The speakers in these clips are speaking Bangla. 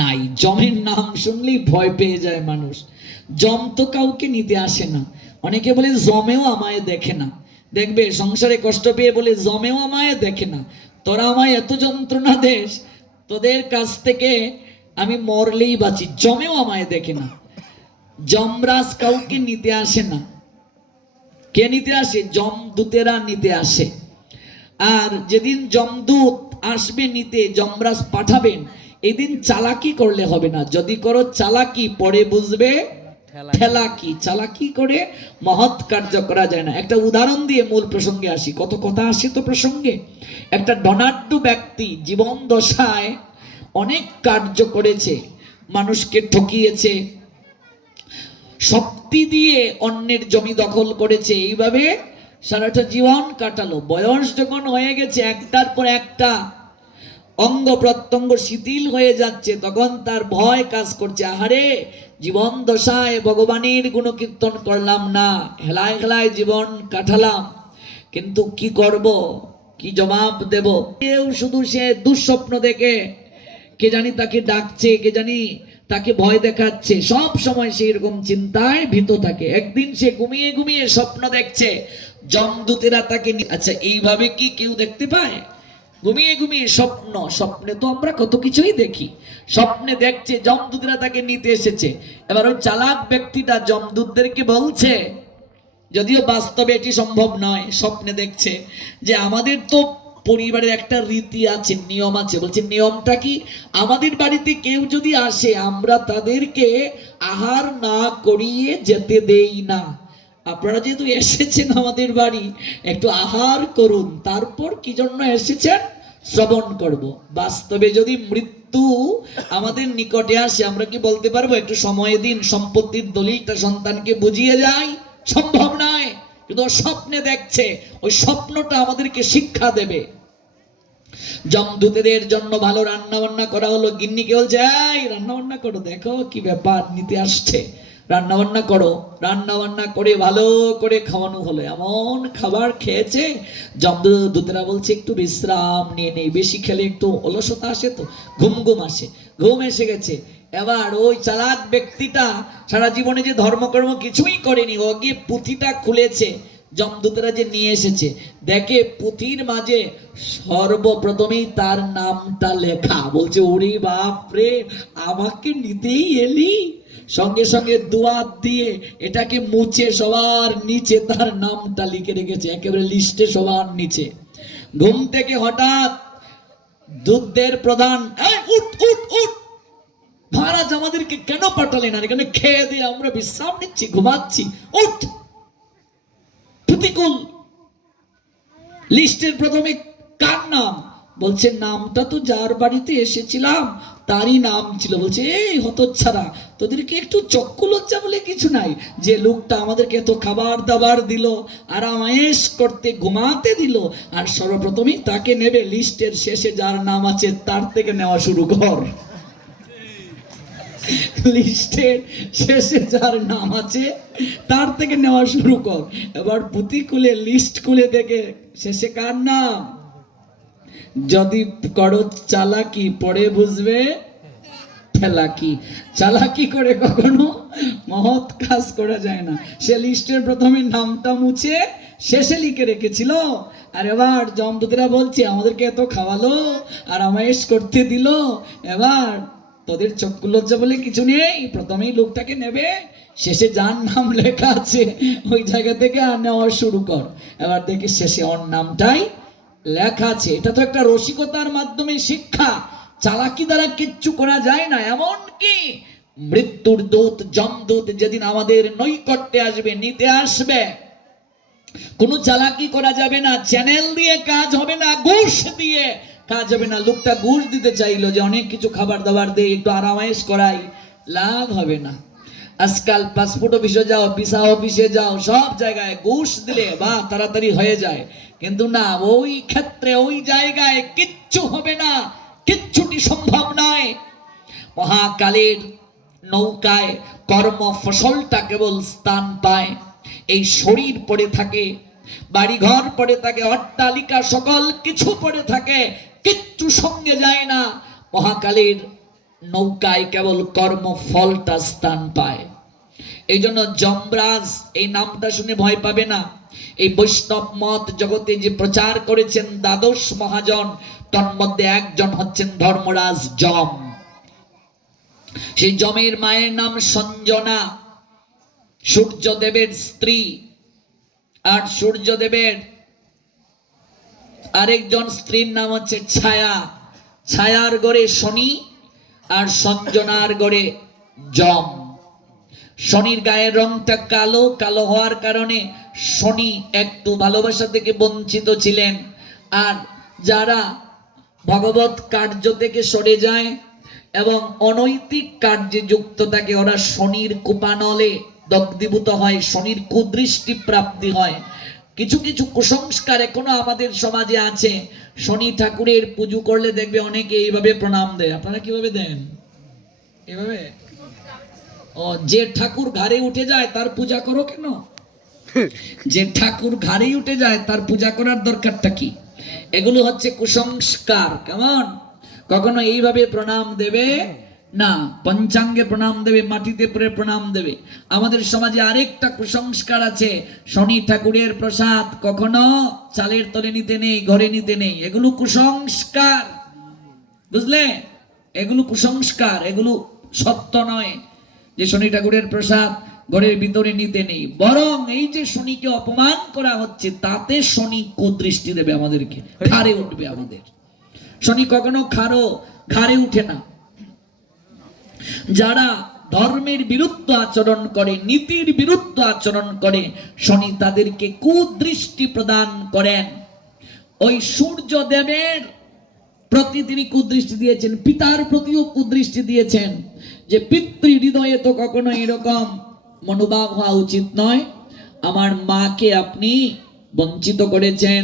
নাই। যমের নাম শুনলেই ভয় পেয়ে যায় মানুষ। যম তো কাউকে নিতে আসে না। অনেকে বলে যমেও আমায় দেখে না। দেখবে সংসারে কষ্ট পেয়ে বলে যমেও আমায় দেখে না, তোরা আমায় এত যন্ত্রণা দেশ, তোদের কাছ থেকে আমি মরলেই বাঁচি, যমেও আমায় দেখে না। যমরাজ কাউকে নিতে আসে না। কে নিতে আসে? যমদূতেরা নিতে আসে। আর যেদিন যমদূত আসবে নিতে, যমরাজ পাঠাবেন, এদিন চালাকি করলে হবে না। যদি করো চালাকি, পরে বুঝবে ঠেলাকি। চালাকি করে মহৎ কার্য করা যায় না। একটা উদাহরণ দিয়ে মূল প্রসঙ্গে আসি, কত কথা আসে তো প্রসঙ্গে। একটা ধনাঢ্য ব্যক্তি জীবন দশায় অনেক কার্য করেছে, মানুষকে ঠকিয়েছে, শক্তি দিয়ে অন্যের জমি দখল করেছে, এইভাবে সারাটা জীবন কাটালো। বয়স যখন হয়ে গেছে, একটার পর একটা অঙ্গ প্রত্যঙ্গ শিথিল হয়ে যাচ্ছে, তখন তার ভয় কাজ করছে, আহারে জীবন দশায় ভগবানের গুণকীর্তন করলাম না, হেলায় হেলায় জীবন কাটালাম, কিন্তু কি করব, কি জবাব দেব? কেউ শুধু সে দুঃস্বপ্ন দেখে, কে জানি তাকে ডাকছে, কে জানি তাকে ভয় দেখাচ্ছে, সব সময় সেই রকম চিন্তায় ভীত থাকে। একদিন সে ঘুমিয়ে ঘুমিয়ে স্বপ্ন দেখছে, যমদূতেরা তাকে, আচ্ছা এইভাবে কি কেউ দেখতে পায়? ঘুমিয়ে ঘুমিয়ে স্বপ্ন, স্বপ্নে তো আমরা কত কিছুই দেখি। স্বপ্নে দেখছে যমদূতেরা তাকে নিতে এসেছে। এবার ওই চালাক ব্যক্তিটা যমদূতদেরকে বলছে, যদিও বাস্তবে এটি সম্ভব নয়, স্বপ্নে দেখছে যে আমাদের তো পরিবারের একটা রীতি আছে, নিয়ম আছে। বলছে নিয়মটা কি? আমাদের বাড়িতে কেউ যদি আসে, আমরা তাদেরকে আহার না করিয়ে যেতে দেই না। আপনারা যেহেতু এসেছেন আমাদের বাড়ি, একটু আহার করুন, তারপর কি জন্য এসেছেন শ্রবণ করব। বাস্তবে যদি মৃত্যু আমাদের নিকটে আসে, আমরা কি বলতে পারবো একটু সময় দিন, সম্পত্তির দলিলটা সন্তানকে বুঝিয়ে যায়? সম্ভব নয়। কিন্তু স্বপ্নে দেখছে, ওই স্বপ্নটা আমাদেরকে শিক্ষা দেবে। যমদূতেদের জন্য ভালো রান্না বান্না করা হলো। গিন্নিকে বলছে, এই রান্না বান্না করো, দেখো কি ব্যাপার, নিতে আসছে, রান্না বান্না করো। রান্না বান্না করে ভালো করে খাওয়ানো হলো। এমন খাবার খেয়েছে, যমদূতেরা বলছে একটু বিশ্রাম নিয়ে নেই, বেশি খেলে একটু অলসতা আসে, তো ঘুম ঘুম আসে। ঘুম এসে গেছে। এবার ওই চালাক ব্যক্তিটা সারা জীবনে যে ধর্মকর্ম কিছুই করেনি, ও গিয়ে পুঁথিটা খুলেছে, যমদূতেরা যে নিয়ে এসেছে, দেখে পুঁথির মাঝে সর্বপ্রথমেই তার নামটা লেখা। বলছে, ওরে বাপ রে, আমাকে নিতেই এলি? সঙ্গে সঙ্গে দুয়াত দিয়ে এটাকে মুছে সবার নিচে তার নামটা লিখে রেখেছে, একেবারে লিস্টে সবার নিচে। ঘুম থেকে হঠাৎ দুধদের প্রধান, উঠ উঠ উঠ, মহারাজ আমাদেরকে কেন পাঠালেন? আর এখানে খেয়ে দিয়ে আমরা বিশ্রাম নিচ্ছি, ঘুমাচ্ছি, উঠ। প্রতিকূল লিস্টের প্রথমে কার নাম? বলছে নামটা তো যার বাড়িতে এসেছিলাম তারই নাম ছিল। বলছে, এই হতচ্ছাড়া, তোদেরকে একটু চক্ষু লজ্জা বলে কিছু নাই? যে লোকটা আমাদেরকে এত খাবার দাবার দিল, আরামায়েশ করতে ঘুমাতে দিল, আর সর্বপ্রথমেই তাকে নেবে? লিস্টের শেষে যার নাম আছে তার থেকে নেওয়া শুরু কর। লিস্টের শেষে যার নাম আছে তার থেকে নেওয়া শুরু কর। এবার পুঁথি খুলে লিস্ট খুলে দেখে শেষে কার নাম। যদি করো চালাকি, পরে বুঝবে ঠেলাকি। চালাকি করে কখনো মহৎ কাজ করা যায় না। সে লিস্টের প্রথমে নামটা মুছে শেষে লিখে রেখেছিল। আর এবার যমদূতেরা বলছে, আমাদেরকে এত খাওয়ালো আর আমায়েশ করতে দিল, এবার তোদের চক্ষু লজ্জা বলে কিছু নেই, প্রথমেই লোকটাকে নেবে, শেষে যার নাম লেখা আছে ওই জায়গা থেকে আর নেওয়া শুরু কর। এবার দেখি শেষে ওর নামটাই লেখা আছে। এটা তো একটা রসিকতার মাধ্যমে শিক্ষা। চালাকি দ্বারা কিচ্ছু করা যায় না। এমন কি মৃত্যুর দূত যমদূত যেদিন আমাদের নৈকট্যে আসবে, নিতে আসবে, কোনো চালাকি করা যাবে না, চ্যানেল দিয়ে কাজ হবে না, ঘুষ দিয়ে কাজ হবে না। লোকটা ঘুষ দিতে চাইলো যে অনেক কিছু খাবার দাবার দিয়ে একটু আরামায়েশ করাই, লাভ হবে না। আজকাল পাসপোর্ট অফিসে যাও, ভিসা অফিসে যাও, সব জায়গায় ঘুষ দিলে বা তাড়াতাড়ি হয়ে যায়, কিন্তু না, ওই ক্ষেত্রে ওই জায়গায় কিচ্ছু হবে না, কিচ্ছুটি সম্ভব নয়। মহাকালের নৌকায় কর্ম ফসলটা কেবল স্থান পায়, এই শরীর পড়ে থাকে, বাড়িঘর পড়ে থাকে, অট্টালিকা সকল কিছু পড়ে থাকে, কিচ্ছু সঙ্গে যায় না। মহাকালের নৌকায় কেবল কর্মফলটা স্থান পায়। এই জন্য যমরাজ এই নামটা শুনে ভয় পাবে না। এই বৈষ্ণব মত জগতে যে প্রচার করেছেন দ্বাদশ মহাজন, তন্মধ্যে একজন হচ্ছেন ধর্মরাজ যম। সেই যমের মায়ের নাম সঞ্জনা, সূর্যদেবের স্ত্রী। আর সূর্যদেবের আরেকজন স্ত্রীর নাম হচ্ছে ছায়া। ছায়ার গড়ে শনি আর সঞ্জনার গড়ে যম। শনির গায়ের রংটা কালো, কালো হওয়ার কারণে শনি একটু ভালোবাসা থেকে বঞ্চিত ছিলেন। আর যারা ভগবত কার্য থেকে সরে যায় এবং অনৈতিক কার্যে যুক্ত থাকে, ওরা শনির কুপানলে দগ্ধীভূত হয়, শনির কুদৃষ্টি প্রাপ্তি হয়। কিছু কিছু কুসংস্কার এখনো আমাদের সমাজে আছে। শনি ঠাকুরের পুজো করলে দেখবে অনেকে এইভাবে প্রণাম দেয়। আপনারা কিভাবে দেন? এভাবে? ও, যে ঠাকুর ঘাড়ে উঠে যায় তার পূজা করো কেন? যে ঠাকুর ঘাড়ে উঠে যায় তার পূজা করার দরকারটা কি? এগুলো হচ্ছে কুসংস্কার। কেমন? কখনো এইভাবে প্রণাম দেবে না, পঞ্চাঙ্গে প্রণাম দেবে, মাটিতে পড়ে প্রণাম দেবে। আমাদের সমাজে আরেকটা কুসংস্কার আছে, শনি ঠাকুরের প্রসাদ কখনো চালের তলে নিতে নেই, ঘরে নিতে নেই। এগুলো কুসংস্কার, বুঝলে? এগুলো কুসংস্কার, এগুলো সত্য নয় যে শনি ঠাকুরের প্রসাদ ঘরের ভিতরে নিতে নেই। বরং এই যে শনিকে অপমান করা হচ্ছে, তাতে শনি কুদৃষ্টি দেবে আমাদেরকে, ঘাড়ে উঠবে আমাদের। শনি কখনো ঘাড়ে উঠে না। যারা ধর্মের বিরুদ্ধ আচরণ করে, নীতির বিরুদ্ধ আচরণ করে, শনি তাদেরকে কুদৃষ্টি প্রদান করেন। ওই সূর্যদেবের প্রতি তিনি কুদৃষ্টি দিয়েছেন, পিতার প্রতিও কুদৃষ্টি দিয়েছেন যে পিতৃ হৃদয়ে তো কখনো এরকম মনোভাব হওয়া উচিত নয়। আমার মাকে আপনি বঞ্চিত করেছেন,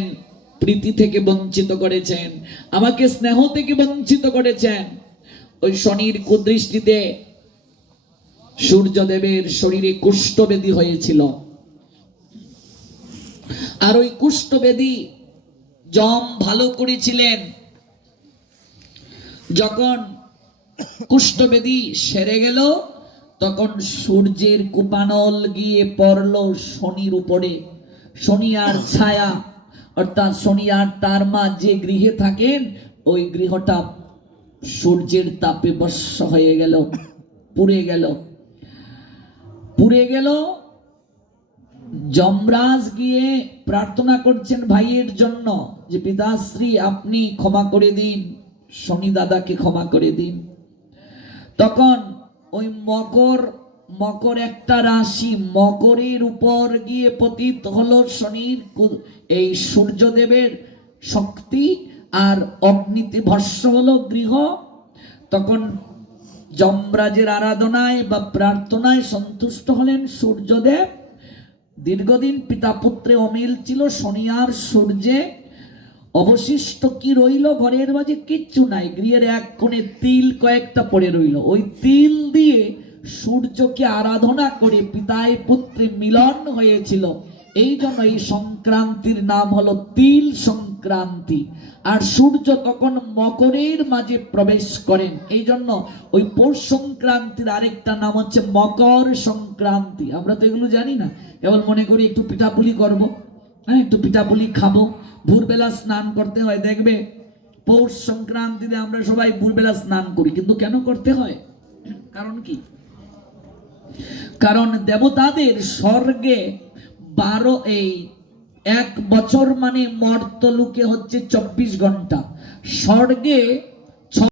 প্রীতি থেকে বঞ্চিত করেছেন, আমাকে স্নেহ থেকে বঞ্চিত করেছেন। ওই শনির কুদৃষ্টিতে সূর্যদেবের শরীরে কুষ্ঠব্যাধি হয়েছিল। আর ওই কুষ্ঠব্যাধি যম ভালো করেছিলেন। যখন কুষ্ঠব্যাধি সেরে গেল, তখন সূর্যের কুপানল গিয়ে পড়ল শনির উপরে। শনি আর ছায়া, অর্থাৎ শনি আর তার মা যে গৃহে থাকেন, ওই গৃহটা সূর্যের তাপে ভস্ম হয়ে গেল, পুড়ে গেল। যমরাজ গিয়ে প্রার্থনা করছেন ভাইয়ের জন্য যে পিতাশ্রী আপনি ক্ষমা করে দিন, শনি দাদাকে ক্ষমা করে দিন। তখন ওই মকর একটা রাশি, মকরের উপর গিয়ে পতিত হলো শনির এই সূর্যদেবের শক্তি, আর অগ্নিতে ভস্ম হলো গৃহ। তখন যমরাজের আরাধনায় বা প্রার্থনায় সন্তুষ্ট হলেন সূর্যদেব। দীর্ঘদিন পিতা পুত্রে অমিল ছিল শনি আর সূর্যে। অবশিষ্ট কি রইল ঘরের মাঝে? কিচ্ছু নাই। গৃহের এক কোণে তিল কয়েকটা পড়ে রইল। ওই তিল দিয়ে সূর্যকে আরাধনা করে পিতায় পুত্রে মিলন হয়েছিল। এই জন্য এই সংক্রান্তির নাম হলো তিল সংক্রান্তি। আর সূর্য তখন মকরের মাঝে প্রবেশ করেন। এই জন্য ওই পৌষ সংক্রান্তির আরেকটা নাম হচ্ছে মকর সংক্রান্তি। আমরা তো এগুলো জানি না, কেবল মনে করি একটু পিঠাপুলি করবো, হ্যাঁ একটু পিঠাপুলি খাবো। ভোরবেলা স্নান করতে হয়, দেখবে পৌষ সংক্রান্তিতে আমরা সবাই ভোরবেলা স্নান করি। কিন্তু কেন করতে হয়? কারণ কি? কারণ দেবতাদের স্বর্গে 1 বছর মানে মর্তলোকে হচ্ছে 24 ঘন্টা, স্বর্গে